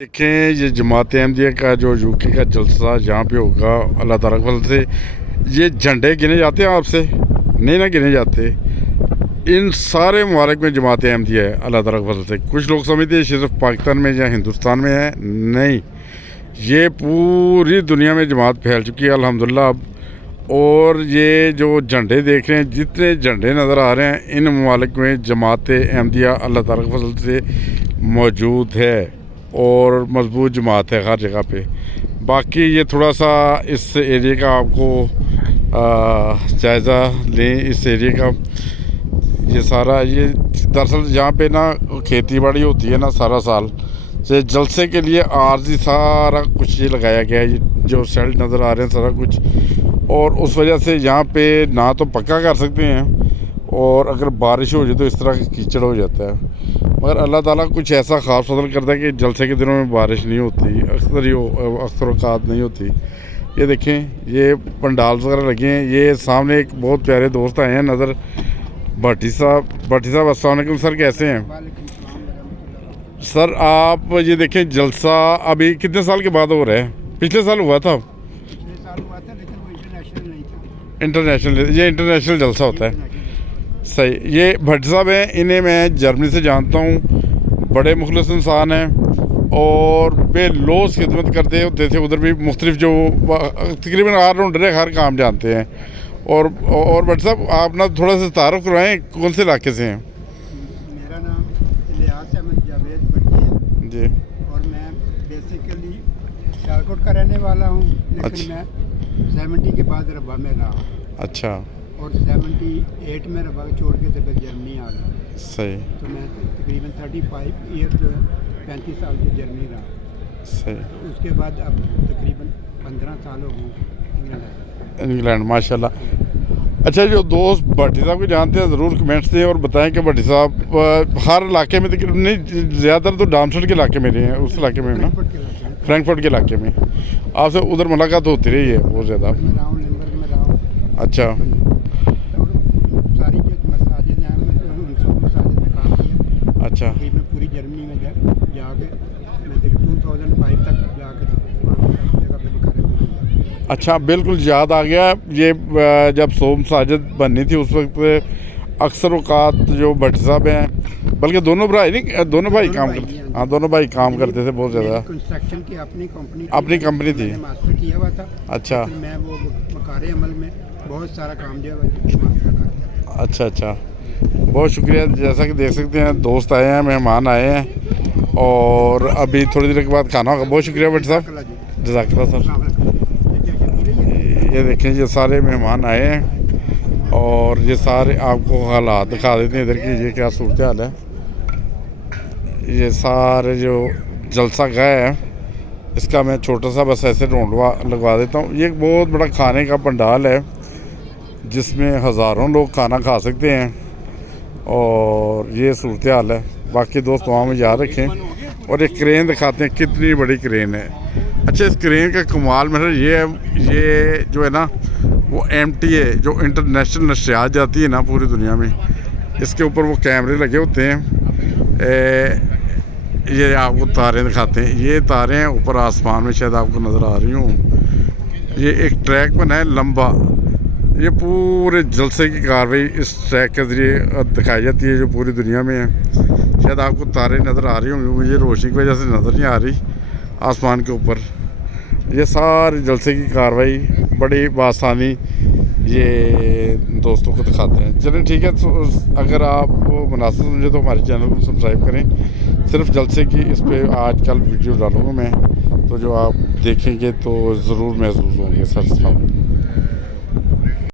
देखें ये जमात अहमदिया का जो यूके का जलसा यहाँ पे होगा अल्लाह ताला के फजल से। ये झंडे गिने जाते हैं आपसे? नहीं ना गिने जाते। इन सारे ममालिक में जमात अहमदिया है अल्लाह ताला के फजल से। कुछ लोग समझते हैं सिर्फ पाकिस्तान में या हिंदुस्तान में है, नहीं, ये पूरी दुनिया में जमात फैल चुकी है अल्हम्दुलिल्लाह अब। और ये जो झंडे देख रहे हैं, जितने झंडे नज़र आ रहे हैं, इन ममालिक में जमात अहमदिया अल्लाह ताला के फजल से मौजूद है और मजबूत जमात है हर जगह पे। बाकी ये थोड़ा सा इस एरिया का आपको जायज़ा लें। इस एरिया का ये सारा, ये दरअसल यहाँ पे ना खेती बाड़ी होती है ना सारा साल, से जलसे के लिए आर्जी सारा कुछ ये लगाया गया है, जो सेल्ट नज़र आ रहे हैं सारा कुछ। और उस वजह से यहाँ पे ना तो पक्का कर सकते हैं, और अगर बारिश हो जाए तो इस तरह का कीचड़ हो जाता है। मगर अल्लाह ताला कुछ ऐसा ख़ास फजल करता है कि जलसे के दिनों में बारिश नहीं होती, अक्सर औकात नहीं होती। ये देखें, ये पंडाल्स वगैरह लगे हैं। ये सामने एक बहुत प्यारे दोस्त आए हैं नज़र, भट्टी साहब। अस्सलाम वालेकुम सर, कैसे हैं सर आप? ये देखें जलसा अभी कितने साल के बाद हो रहा है? पिछले साल हुआ था, इंटरनेशनल, ये इंटरनेशनल जलसा होता है। सही। ये भट्टी साहब हैं, इन्हें मैं जर्मनी से जानता हूँ। बड़े मुखलिस इंसान हैं और बेलौस खिदमत करते होते थे। उधर भी मुख्तलिफ जो तकरीबन ऑलराउंडर है, हर काम जानते हैं। और भट्टी साहब आप ना थोड़ा सा तारुफ करवाएं, कौन से इलाके से हैं? मेरा नाम इलियास अहमद जावेद भट्टी है जी, और मैं बेसिकली सियालकोट का रहने वाला हूँ, लेकिन अच्छा। मैं 70 के बाद रब्बा में रहा। अच्छा, और 78 में रब्बा छोड़ के तो फिर जर्मनी आ गया। सही तो मैं तकरीबन 35 ईयर जो है 35 साल से जर्मनी रहा। सही। तो उसके बाद अब तकरीबन 15 साल हो गए इंग्लैंड, माशाल्लाह। अच्छा, जो दोस्त भट्टी साहब को जानते हैं ज़रूर कमेंट्स दें और बताएं कि भट्टी साहब हर इलाके में तकरीबन नहीं, ज़्यादातर तो डामसट के इलाके में रहे हैं, उस इलाके में ना, फ्रैंकफर्ट के इलाके में। आपसे उधर मुलाकात होती रही है बहुत ज़्यादा? में रहा हूँ, लिम्बर्ग में रहा हूँ। अच्छा, सारी जो मसाजिद हैं उन सब मसाजिद में काम किया। अच्छा, मैं पूरी जर्मनी में जाके मैं 2005 तक जाके जगह पे बखारे में। अच्छा, बिल्कुल याद आ गया। ये जब सोम साजिद बननी थी उस वक्त अक्सर औकात जो भट्टी साहब हैं, बल्कि दोनों भाई नहीं, दोनों भाई काम करते, हाँ दोनों भाई काम करते थे बहुत ज़्यादा। कंस्ट्रक्शन की अपनी कंपनी थी। मास्टर किया हुआ था। अच्छा, तो मैं वो बखारे अमल में बहुत सारा काम जो है। अच्छा, बहुत शुक्रिया। जैसा कि देख सकते हैं दोस्त आए हैं, मेहमान आए हैं और अभी थोड़ी देर के बाद खाना होगा। बहुत शुक्रिया भट्टी साहब, जज़ाकल्लाह सर। ये देखें, ये सारे मेहमान आए हैं और ये सारे आपको हालात दिखा देते हैं इधर की, ये क्या सूरत हाल है। ये सारे जो जलसा गए हैं, इसका मैं छोटा सा बस ऐसे लगवा देता हूँ। ये एक बहुत बड़ा खाने का पंडाल है जिसमें हज़ारों लोग खाना खा सकते हैं और ये सूरत हाल है। बाकी दोस्त वहाँ में याद रखें। और एक क्रेन दिखाते हैं, कितनी बड़ी क्रेन है। अच्छा, इस क्रेन का कमाल मेरा ये जो है ना, वो MTA जो इंटरनेशनल नशियात जाती है ना पूरी दुनिया में, इसके ऊपर वो कैमरे लगे होते हैं। ये आपको तारें दिखाते हैं, ये तारें हैं ऊपर आसमान में, शायद आपको नज़र आ रही हूँ। ये एक ट्रैक बना है लंबा, ये पूरे जलसे की कार्रवाई इस ट्रैक के ज़रिए दिखाई जाती है जो पूरी दुनिया में है। शायद आपको तारें नज़र आ रही होंगी, मुझे रोशनी की वजह से नज़र नहीं आ रही आसमान के ऊपर। ये सारे जलसे की कार्रवाई बड़ी बासानी ये दोस्तों को दिखाते हैं। चलिए ठीक है, तो अगर आपको मुनासिब समझे तो हमारे चैनल को सब्सक्राइब करें। सिर्फ जलसे की इस पर आजकल वीडियो डालूँगा मैं, तो जो आप देखेंगे तो ज़रूर महसूस होंगे। सर, अस्सलाम वालेकुम।